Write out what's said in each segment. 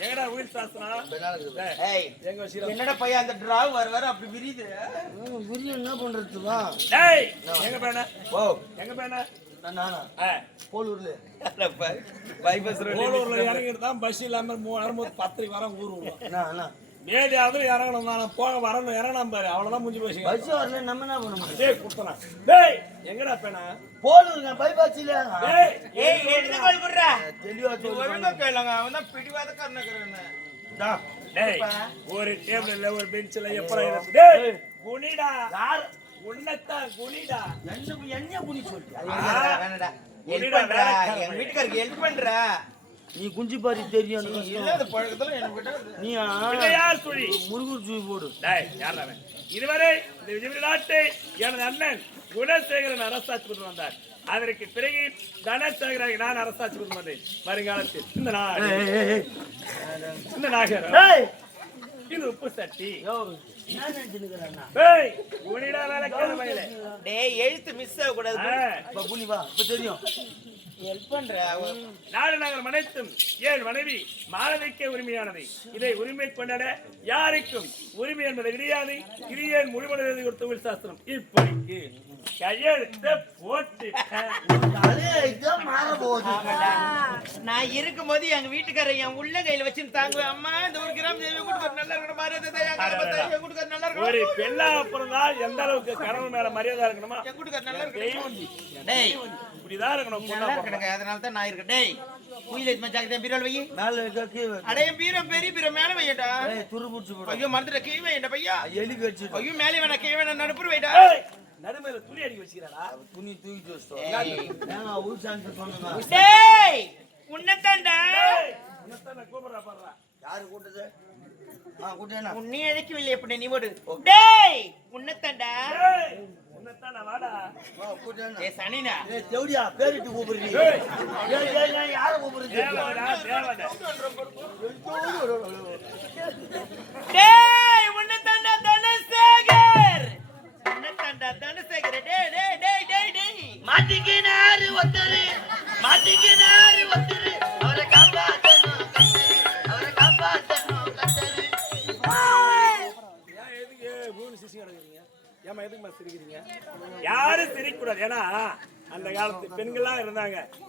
எங்கடா உயிர் எங்க என்னடா பையன் அந்த டிராவ் வர வர அப்படி விரியுது? புரிய என்ன பண்றது வா டேய் எங்க பேன ஓ. எங்க பேன நானா போலூர்ல. பைபஸ் இறங்கிட்டு தான் பஸ் இல்லாம மூணு வரும்போது பத்திரிக்கை வர ஊர் விடுவோம் அண்ணா. மேடியாவது இறங்கணும் நான் போக வரணும் இறங்கணும் பாரு. அவ்வளவுதான் முடிஞ்சு போச்சு. பஸ் வரல நம்ம என்ன பண்ண முடியும்? டேய் குடுத்தனா டேய் எங்கடா பேனா? பைபாஸ்ல. டேய் ஏய் எடுத்து கோல் குடுறா? தெளிவா நீ ஒழுங்கா கேளுங்க அவன் தான் பிடிவாதக்காரனுக்குறானே டேய் ஒரு டேபிள்ல ஒரு பெஞ்ச்ல எப்பறம் இருக்கு? டேய் குனிடா. யார்? உன்னத்தான் குனிடா. என்ன என்ன வேணடா. ஹெல்ப் பண்றா. எங்க வீட்டுக்காரருக்கு ஹெல்ப் பண்றா. நீ குஞ்சு பாரி தெரியும் நீ முருகர் ஜூ போடு. டேய் யார் அவன்? இதுவரை இந்த விஜய் நாட்டை எனது அண்ணன் குணசேகரன் அரசாட்சி கொண்டு வந்தார். அதற்கு பிறகு தனசேகராக நான் அரசாட்சி கொண்டு வந்தேன். வருங்காலத்தில். இந்த நாடு. இது உப்பு சட்டி டேய் எழுத்து மிஸ் ஆக கூடாது இப்ப புனி வா இப்ப தெரியும். ஹெல்ப் பண்றா. நாடு நாங்கள் அனைத்தும் ஏழு மனைவி மாணவிக்கே உரிமையானது இதை உரிமை கொண்டாட யாருக்கும் உரிமை என்பது கிடையாது. ஏன் முடிவடைவது ஒரு தொழில் சாஸ்திரம். இப்படிக்கு. கையெழுத்து போட்டு அதே இதுதான் மாற போகுது நான் இருக்கும்போது எங்க வீட்டுக்காரர் என் உள்ள கையில வச்சு தாங்குவேன். அம்மா இந்த ஒரு கிராம் நல்லா இருக்கணும். பாரு என் என் நல்லா இருக்கணும். ஒரு பெண்ணா எந்த அளவுக்கு கணவன் மேல மரியாதை இருக்கணுமா? என் கூட்டுக்கார நல்லா இருக்கணும். டேய் இப்படிதான் இருக்கணும் நல்லா பிறந்தா. இருக்கணுங்க. அதனால தான் நான் இருக்கேன். டேய் குயில இது பீரோல் மேல இருக்க வைக்க. அடைய பீரம் பெரிய பீரம் மேல வையடா. ஏய் துரு புடிச்சு போடு. ஐயோ மறந்துட்ட கீழ் வையடா பையா. எலி கடிச்சிட்டு. ஐயோ மேலே வேணா கீழ் வேணா நடுப்புற வைடா ஏய், நடுமையில துணி அடிக்க வச்சுக்கிறாடா துணி தூக்கிட்டு வச்சிட்டோம் சாந்தி சொன்னா உன்னைத்தான் நான் கூப்பிடுறா பாடுறா. யாரு கூட்டது ஆ கூட்டேனா உன்னை அழைக்கவில்லை எப்படி நீ ஓடு டேய் உன்னைத்தான் நான் வாடா. கூட்டேனா ஏய் சனினா. ஏய் தேவடியா பேரிட்டு கூப்பிடுறீ? ஏய். ஏய் ஏய் நான் யாரை கூப்பிடுறது? தேவடா. தேவடா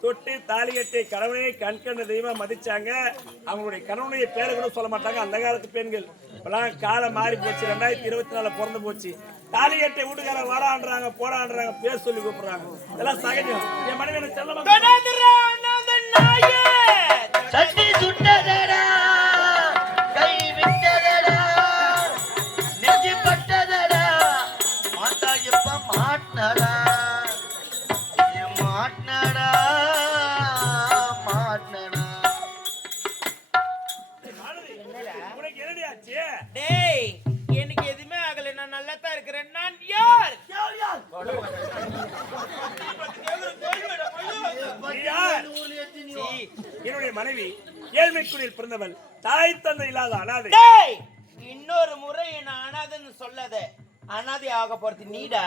தொட்டு தாலி கட்டி கணவனையை கண்கண்ட தெய்வம் மதிச்சாங்க. அவங்களுடைய கணவனுடைய பேரை கூட சொல்ல மாட்டாங்க. அந்த காலத்து பெண்கள். இப்பெல்லாம் காலம் மாறி போச்சு. ரெண்டாயிரத்தி இருபத்தி நாலு பிறந்து போச்சு. தாலி கட்டி வீட்டுக்காரன் வாடான்றாங்க போடான்றாங்க பேர் சொல்லி கூப்பிடுறாங்க. இதெல்லாம் சகஜம். என் மனைவி செல்ல செல்லமா என்னுடைய மனைவி ஏழ்மைக்குடியில் பிறந்தவள் தாய் தந்தை இல்லாத அனாதை. டேய் இன்னொரு முறை என்ன அனாதைன்னு சொல்லாத. அனாதை ஆக போறது நீடா?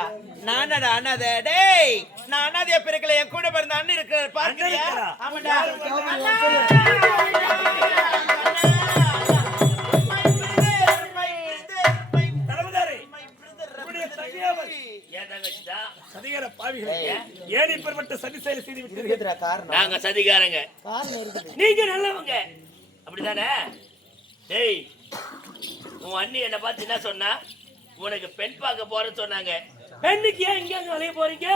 நானடா அனாதை? டேய் நான் அனாதையா பிறக்கல என் கூட பிறந்த அண்ணன் இருக்கிற பார்க்கறியா? இருக்கிறா? ஆமாடா. சதிகார பாவிகளே, ஏன் இப்படிப்பட்ட சதி செயலை செய்து விட்டீர்கள்? காரணம்? நாங்க சதிகாரங்க. நீங்க நல்லவங்க. அப்படிதானே டேய் உன் அண்ணி என்ன பார்த்து என்ன சொன்னா? உனக்கு பெண் பார்க்க போறேன்னு சொன்னாங்க. பெண்ணுக்கு ஏன் இங்க இருந்து வளைய போறீங்க?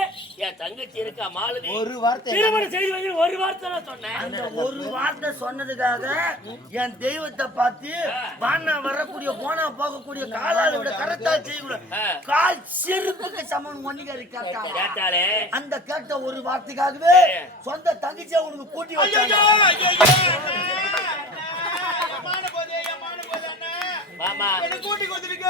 என் தங்கச்சி இருக்கா மாலதி? ஒரு வார்த்தை திருமணம் செய்து வைங்க ஒரு வார்த்தை தான் சொன்னேன். அந்த ஒரு வார்த்தை சொன்னதுக்காக என் தெய்வத்தை பார்த்து வானா வரக்கூடிய போனா போகக்கூடிய காலால விட கரத்தா செய்யக்கூடாது. கால் செருப்புக்கு சமன் கேட்டாங்க கேட்டாலே. அந்த கேட்ட ஒரு வார்த்தைக்காகவே சொந்த தங்கச்சியை உனக்கு கூட்டி வச்சாங்க. மாமா. கூட்டிக்கு வந்திருக்க?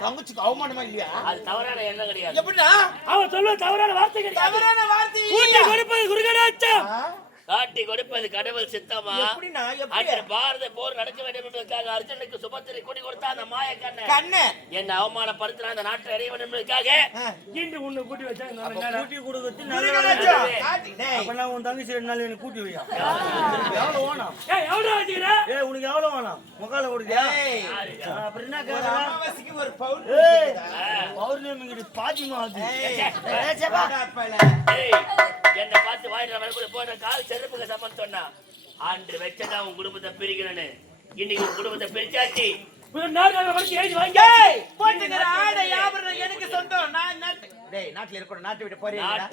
தங்கச்சிக்கு அவமானமா இல்லையா? அது தவறான எண்ணம் கிடையாது. எப்படின்னா அவன் சொல்ல தவறான வார்த்தை கிடையாது தவறான வார்த்தை. கூட்டி கொடுப்பது குருகடாச்சம் காட்டி கொடுப்பது கடவுள் சித்தமா? அன்று பாரத போர் நடக்க வேண்டும் என்பதற்காக அர்ஜுனுக்கு சுபத்திரை கொடி கொடுத்தா அந்த மாய கண்ணன். கண்ணு என்ன அவமானப்படுத்தின அந்த நாட்டை அடைய வேண்டும் என்பதற்காக. இன்று உன்னை கூட்டி வச்சா இந்த அப்ப நாடா. கூட்டி நான் உன் தங்கச்சி ரெண்டு நாள் எனக்கு கூட்டி வையா? எவ்வளவு வேணும் ஏய், எவ்வளவு வச்சுக்கிற? ஏய் உனக்கு எவ்வளவு வேணும் முக்கால கொடுக்கியா? அப்புறம் என்ன ஒரு பவுன் பாத்திமா. ஏய், என்னை பார்த்து வாயில வரக்கூடிய போன கால் செருப்புக்கு சமம் சொன்னா அன்று வச்சதா உன் குடும்பத்தை பிரிக்கணும்னு. இன்னைக்கு உன் குடும்பத்தை பிரிச்சாச்சு. எனக்கு சொந்தம். நான் நாட்டுல இருக்கணும். நாட்டை விட்டு போறீங்களா?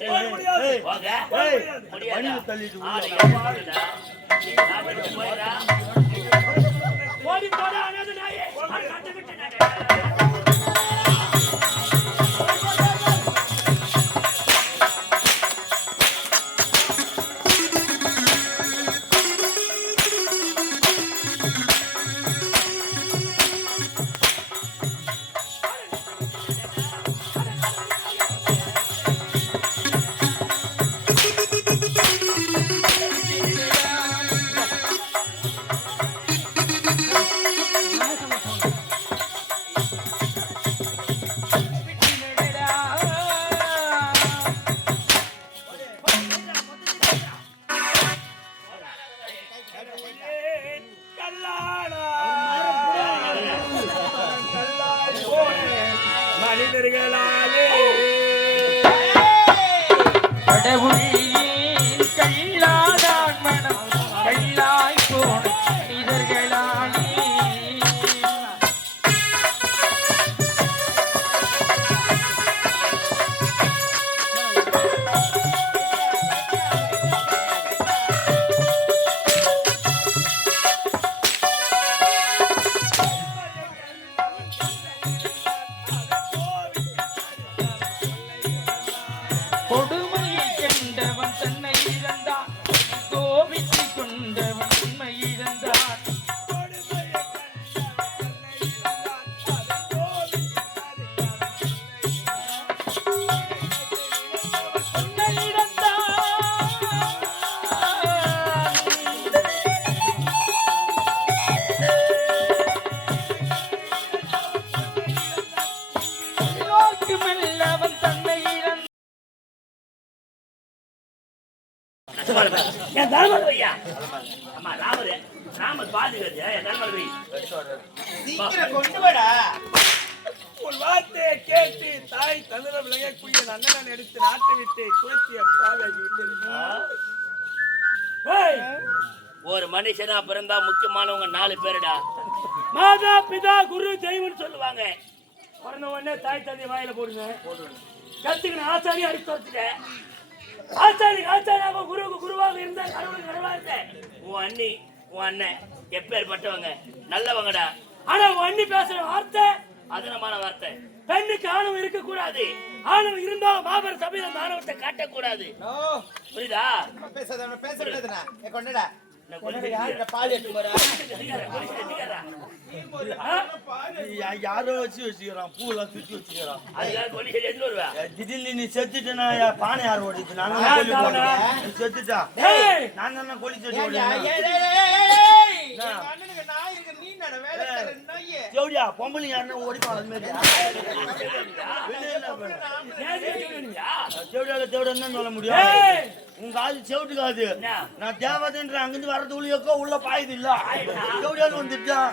ஒரு மனுஷனா பிறந்தா முக்கியமானவங்க நாலு பேருடா. மாதா பிதா குரு தெய்வம்னு சொல்லுவாங்க. பிறந்த உடனே தாய் தந்தை வாயில போடுங்க. கத்துக்கின ஆச்சாரி அடித்து வச்சுட்டேன் ஆச்சாரி ஆச்சாரியாக குருவுக்கு குருவாக இருந்த கடவுளுக்கு கடவுளா இருந்த? உன் அண்ணி உன் அண்ணன் எப்பேற்பட்டவங்க? நல்லவங்கடா. ஆனா உன் அண்ணி பேசுற வார்த்தை அதனமான வார்த்தை. பெண்ணுக்கு ஆணவம் இருக்க கூடாது ஆணவம் இருந்தாலும் மாபெரும் சபையில அந்த ஆணவத்தை காட்டக்கூடாது. புரியுதா? சும்மா பேசாத, அவனை பேச விடாதண்ணா. ஏய், கொண்டுடா. யாரோ வச்சு வச்சுக்கிறான். பூலாம் சுத்தி வச்சுக்கிறான். திடீர்னு நீ செத்துட்டேனா யா- பானை யார் ஓடிச்சு நான் தான் யார் கோழி காவலா? போடுறேன். நீ செத்துட்டா. நான் தானே நாயே? ஜோடியா பொம்பளை யாருன்னா ஓடிப்பான் அது மாதிரி என்ன செவிடன்னு சொல்ல முடியும். உங்க ஆளு செவிட்டு காது. என்ன? நான் தேவதைன்ற அங்கிருந்து வரது உள்ள உள்ள பாயுது? இல்ல செவிடால வந்துட்டான்.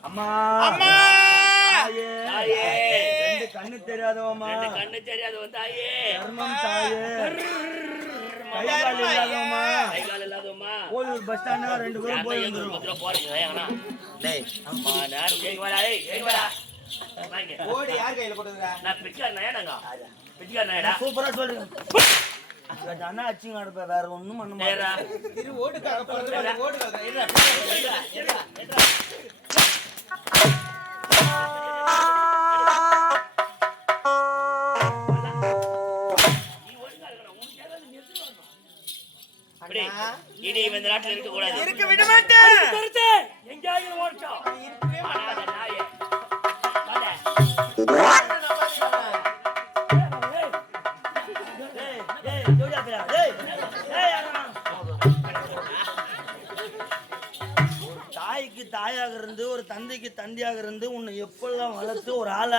அம்மா. அம்மா! ரெண்டு கண்ணு தெரியாதவம்மா. கண்ணு தர்மம் தாயே. பஸ் ஸ்டாண்ட் பேரும் போய் வந்துருவோம் போறீங்க? ஓடு யார் கையில? நான் நாயடா சூப்பரா சொல்றீங்க அண்ணா அச்சிங்க வேற ஒண்ணும் பண்ண மாட்டேன். இரு. இருடா, இருடா, இருடா. இனி இந்த நாட்டில் இருக்க கூடாது. இருக்க விட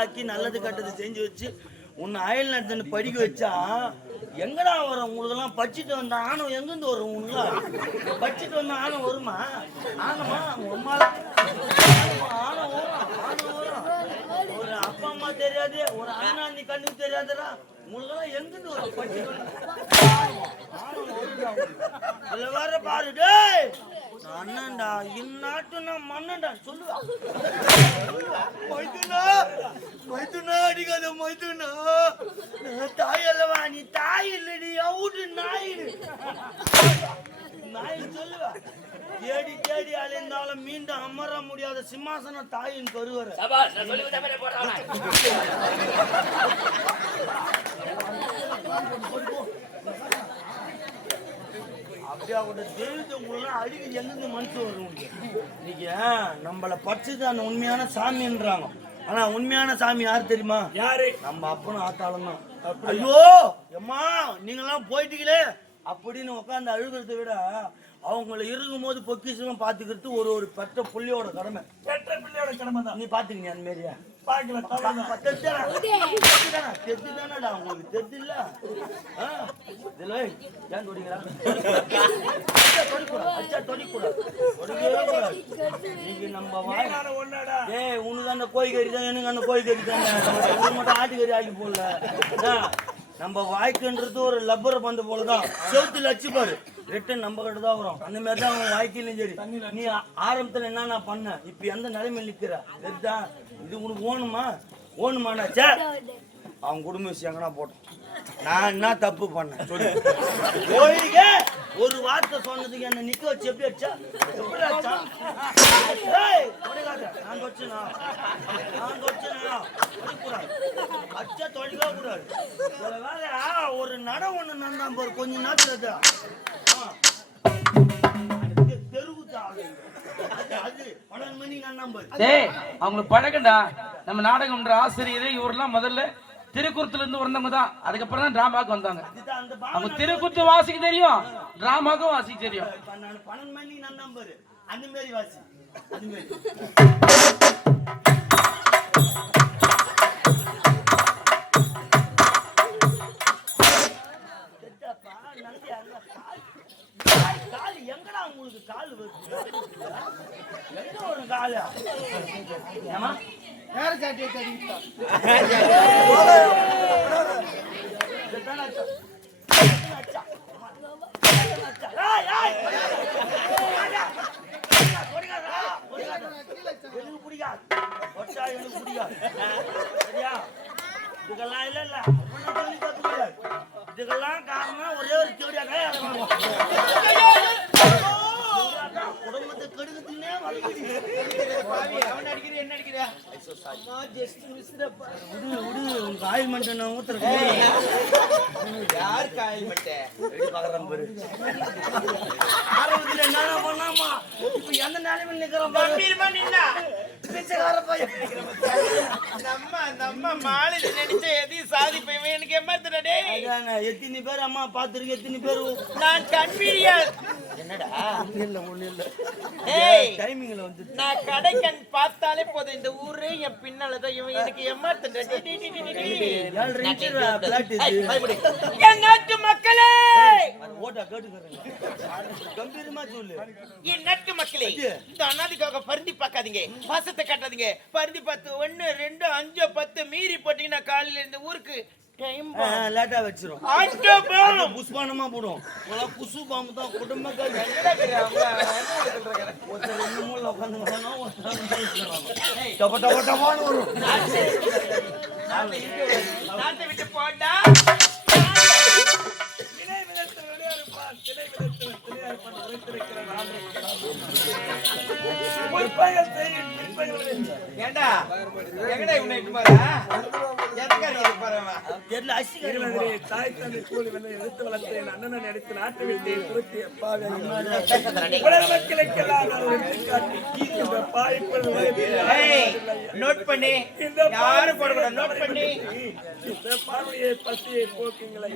ஆக்கி நல்லது கெட்டது செஞ்சு வச்சு உன்னை அயல் நடத்துன்னு படிக்க வச்சா எங்கடா வரும் உங்களுக்கெல்லாம் படிச்சுட்டு வந்த ஆணவம் எங்கிருந்து வரும் உங்களா? படிச்சுட்டு வந்த ஆணவம் வருமா? ஆனமா உம்மால ஆணவம் வரும் ஆணவம் வரும். ஒரு அப்பா அம்மா தெரியாது ஒரு அண்ணா நீ கண்ணுக்கு தெரியாதுடா. உங்களுக்கெல்லாம் எங்கிருந்து வரும்? படிச்சுட்டு வந்த ஆணவம் வரும்டா வேற அண்ணன்டா இந்நாட்டு நான் மன்னன்டா சொல்லுவா மைத்துனா மைத்துனா அடிக்காத மைத்துனா. நான் தாய் அல்லவா நீ தாய் இல்லடி அவுட்டு நாய் நாய் சொல்லுவா தேடி தேடி அலைந்தாலும் மீண்டும் அமர முடியாத சிம்மாசனம் தாயின் கருவறை. சபாஷ் நான் சொல்லி கொடுத்த மாதிரி போடுறான் அப்படியே அவங்க தெய்வத்தை உங்களெல்லாம் அடிக்க எங்கிருந்து மனசு வரும் உங்களுக்கு? இன்னைக்கு நம்மளை அந்த உண்மையான சாமின்றாங்க. ஆனா உண்மையான சாமி யார் தெரியுமா? யாரு? நம்ம அப்பனும் ஆத்தாளும் தான் ஐயோ எம்மா நீங்கெல்லாம் போயிட்டீங்களே. அப்படின்னு உட்காந்து அழுகிறத விட அவங்கள இருக்கும் போது பொக்கிஷமா பாத்துக்கிறது ஒரு ஒரு பெற்ற புள்ளியோட கடமை. பெற்ற பிள்ளையோட கடமை தான் நீ பாத்துக்கிங்க அந்த மாதிரியா பாக்கல தவறுதான். தெரிஞ்சுதானடா உங்களுக்கு தெரிஞ்சில்ல இதுல ஏன் தொடிக்கிறா? தொடிக்கூடாது அச்சா தொடிக்கூடாது தொடிக்கவே கூடாது. நீங்க நம்ம வாய் நானும் ஒன்னாடா? ஏய் உனக்கு அந்த கோழி கறி தான் எனக்கு அந்த கோழி கறி தானே மட்டும் ஆட்டுக்கறி ஆக்கி போடல. நம்ம வாய்க்குன்றது ஒரு லப்பர் பந்து போலதான். செவுத்துல அச்சு பாரு. ரிட்டன் நம்ம கிட்ட தான் வரும். அந்த மாதிரி தான் அவன் வாழ்க்கையிலும் சரி. நீ ஆரம்பத்துல என்னென்ன பண்ண? இப்ப எந்த நிலைமையில் நிக்கிற? இது உனக்கு ஓணுமா? ஓணுமாண்ணா? சே அவன் குடும்ப விஷயம் எங்கனா போட்டோம் நான் என்ன தப்பு பண்ணேன்? சொல்லு. கோயிலுக்கு ஒரு வார்த்தை சொன்னதுக்கு என்ன நிக்க வச்சு எப்படி அடிச்சா? எப்படி அடிச்சா. நான் தொச்சனா நான் தொச்சனா தொடைக்கூடாது அச்சா தொடைக்கவே கூடாது. ஒரு நட ஒண்ணு நடந்தா பாரு. கொஞ்ச நேரத்துல அவங்களுக்கு பழக்கண்டா நம்ம நாடகம்ன்ற ஆசிரியரே இவரெல்லாம் முதல்ல திருக்குறத்துல இருந்து வந்தவங்க தான். அதுக்கப்புறம் தான் டிராமாக்கு வந்தாங்க. அவங்க திருக்குத்து வாசிக்க தெரியும். டிராமாக்கும் வாசிக்க தெரியும். பன்னெண்டு அந்த மாதிரி வாசி. யார் காயில் மட்டை எப்படி பண்ணாமா, இப்ப எந்த நிக்கிறோம் நின்னா பிச்சைக்கார பையன். நம்ம நம்ம மாலையில நினைச்ச எதையும் சாதிப்பேன் எனக்கு ஏமாத்துற டேய். எத்தனை பேர் அம்மா பார்த்திருக்கு, எத்தனை பேர் நான் கன்வீனியன் என்னடா? இல்ல ஒண்ணு இல்ல. ஏய் டைமிங்ல வந்து நான் கடைக்கண் பார்த்தாலே போதும். இந்த ஊரே என் பின்னாலதான் இவன் எனக்கு ஏமாத்துற இது? என் நாட்டு மக்களே! அது ஓட்டா கேட்டுக்கிறேன். கம்பீரமா சொல்லு. என் நாட்டு மக்களே இந்த அனாதிக்காக பருந்தி பார்க்காதீங்க. பாசத்தை காட்டாதீங்க. பருந்தி பார்த்து ஒண்ணு ரெண்டு அஞ்சு பத்து மீறி போட்டீங்கன்னா காலையில இந்த ஊருக்கு லேட்டா வச்சிரும். போகணும் புஷ்பானமா போடும். உனக்கு புசு பாம்பு தான் குடும்ப டபான்னு வரும். விட்டு போட்டா ஏண்டா எங்கடா இவனை இட்டு பாரா எதுக்காக பாருமா தெரியல, அரிசி கறி இருவதிலே தாய் தந்தை கூலி வந்து எடுத்து வளர்த்தேன் அண்ணனை அடித்து நாட்டு விட்டு துருத்தி நோட் பண்ணி. யாரும் போடக்கூடாது. நோட் பண்ணி. இந்த பார்வையை பசியை போக்குங்கள்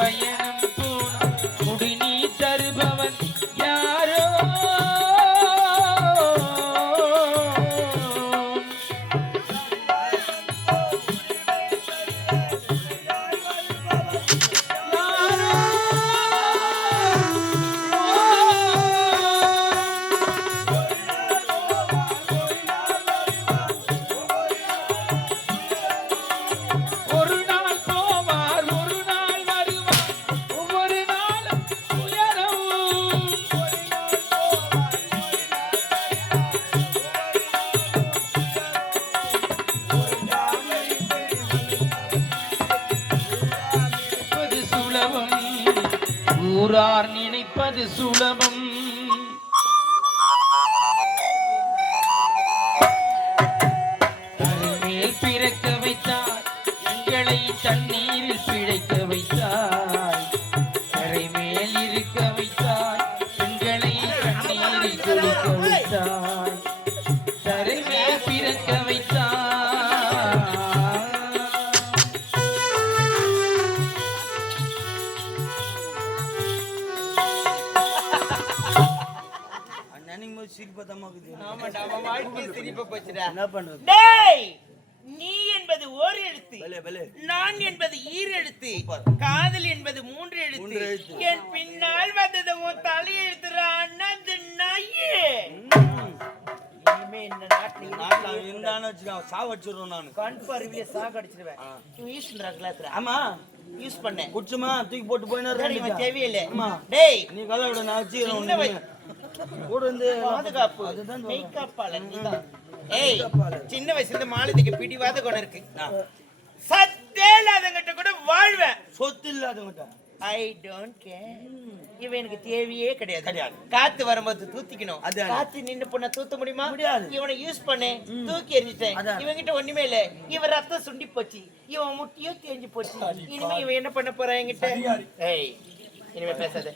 நடுவே ஊரார் நினைப்பது சுலபம். மேல் பிறக்க வைத்தார் எங்களை தண்ணீரில் பிழைக்க பண்றது டேய் நீ என்பது ஓர் எழுத்து நான் என்பது ஈர் எழுத்து காதல் என்பது மூன்று எழுத்து. என் பின்னால் வந்தது உன் தலையெழுத்துறா அண்ணது நாயே. இந்த நாட்டுல நாட்டில் இருக்கவே இருந்தான்னு வச்சுக்கோ சாவடிச்சிடுறோம் நான். கண் பார்வையில சாகடிச்சிருவேன். நீ யூஸ் பண்ற கிளாஸ்ல ஆமா. யூஸ் பண்ணேன் குடிச்சுமா? தூக்கி போட்டு போயினா தேவையில்லை. ஆமா. டேய். நீ கதை விட நான் கூட பாதுகாப்பு. அதுதான் மேக்கப்பாளர் நீதான். ஏய் சின்ன வயசுல இருந்து மாலதிக்கு பிடிவாத குணம் இருக்கு. சத்தே இல்லாதவங்கிட்ட கூட வாழ்வேன். சொத்து இல்லாதவங்கிட்ட. ஐ டோன்ட் கேர் இவன் எனக்கு தேவையே கிடையாது. கிடையாது. காத்து வரும்போது தூத்திக்கணும். அதானே. காத்து நின்னு பொண்ண தூத்த முடியுமா? முடியாது. இவனை யூஸ் பண்ணேன் தூக்கி எறிஞ்சிட்டேன். அதானே. இவன் கிட்ட ஒண்ணுமே இல்ல. இவன் ரத்தம் சுண்டி போச்சு. இவன் முட்டியோ தேஞ்சு போச்சு. இனிமே இவன் என்ன பண்ண போறான் என்கிட்ட? ஏய் இனிமே பேசாத.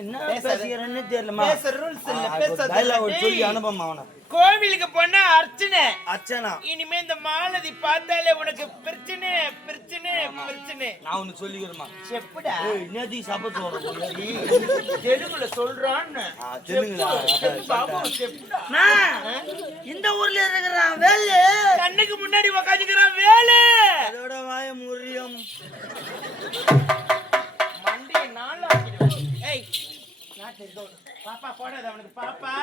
என்ன பேசாத. பேசுகிறேன்னு தெரியலமா பேச rules இல்ல, பேசாத. டைலாக் சொல்லி டேய். அனுப்பமா அவனை. கோவிலுக்கு போனா அர்ச்சனை. அச்சனா இனிமே இந்த மாலதி பார்த்தாலே உனக்கு பிரச்சனை பிரச்சனை பிரச்சனை. நான் உனக்கு சொல்லிக்கிறேமா செப்புடா நேத்தி சபத்து வரும் தெலுங்குல சொல்றான்னு. தெலுங்குல. இந்த ஊர்ல இருக்கிறான் வேலு. கண்ணுக்கு முன்னாடி உக்காந்துக்கிறான் வேலு. அதோட வாய முறியும் பாப்பா போடாத அவனுக்கு பாப்பா.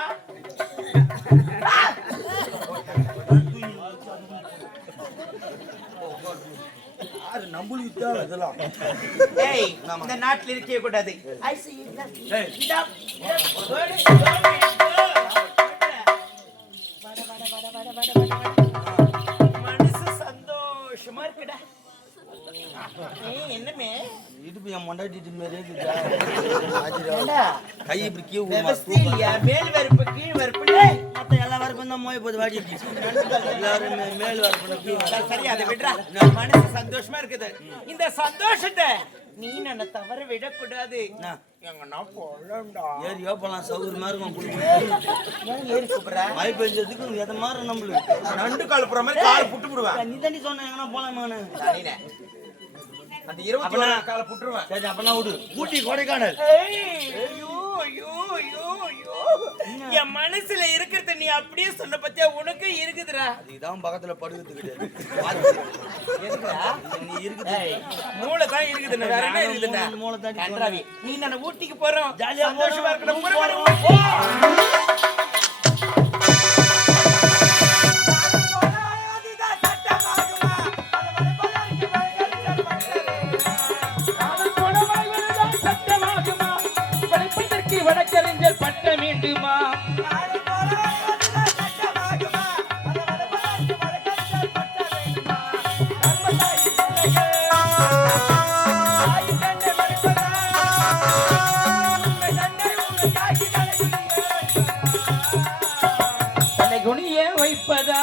யாரு நம்மளுக்கு தேவை இதெல்லாம். இந்த நாட்டுல இருக்கவே கூடாது. கை இப்படி கீழ் ஊமா, விவஸ்தை இல்லையா? மேல் வரப்பு கீழ் வரப்பு டேய். மத்த எல்லா வரப்பும் தான் மோய் போகுது வாடி. இப்படி. எல்லாரும் மே- மேல் வரப்புல கீழ் வரப்பு. அதான் சரி அதை விடுறா. மனசு சந்தோஷமா இருக்குது. இந்த சந்தோஷத்தை நீ என்ன தவற விடக்கூடாது? எங்கன்னா போலண்டா ஏறி போலாம் சௌகரியமா இருக்கும் ஏறி கூப்பிடுற. மழை பெஞ்சதுக்கு எத மாதிரி நம்மளுக்கு? நண்டு கால் போற மாதிரி கால் புட்டு விடுவேன் நீ தாண்டி சொன்ன எங்கன்னா போலாமான்னு? அந்த இருபத்தி ஓராம் காலை புட்டுருவேன். சரி அப்பனா விடு. ஊட்டி கொடைக்கானல். ஐயோ ஐயோ ஐயோ ஐயோ. என் மனசுல இருக்கிறத நீ அப்படியே சொன்ன பத்தியா? உனக்கு இருக்குதுடா. இதுதான் பக்கத்துல படுக்கிறது கிடையாது நீ இருக்குது. மூளை தான் இருக்குது வேற என்ன இருக்குதுடா? மூளை- நீ நான் ஊட்டிக்கு போறோம்? ஜாலியா சந்தோஷமா. இருக்கணும். வைப்பதா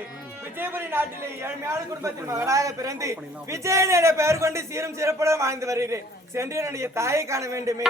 விஜயபுரி விஜயபுரி நாட்டிலே ஏழ்மையான குடும்பத்தின் மகனாக பிறந்து விஜயன் என்ற பெயர் கொண்டு சீரும் சிறப்புடன் வாழ்ந்து வருகிறேன். சென்று என்னுடைய தாயை காண வேண்டுமே.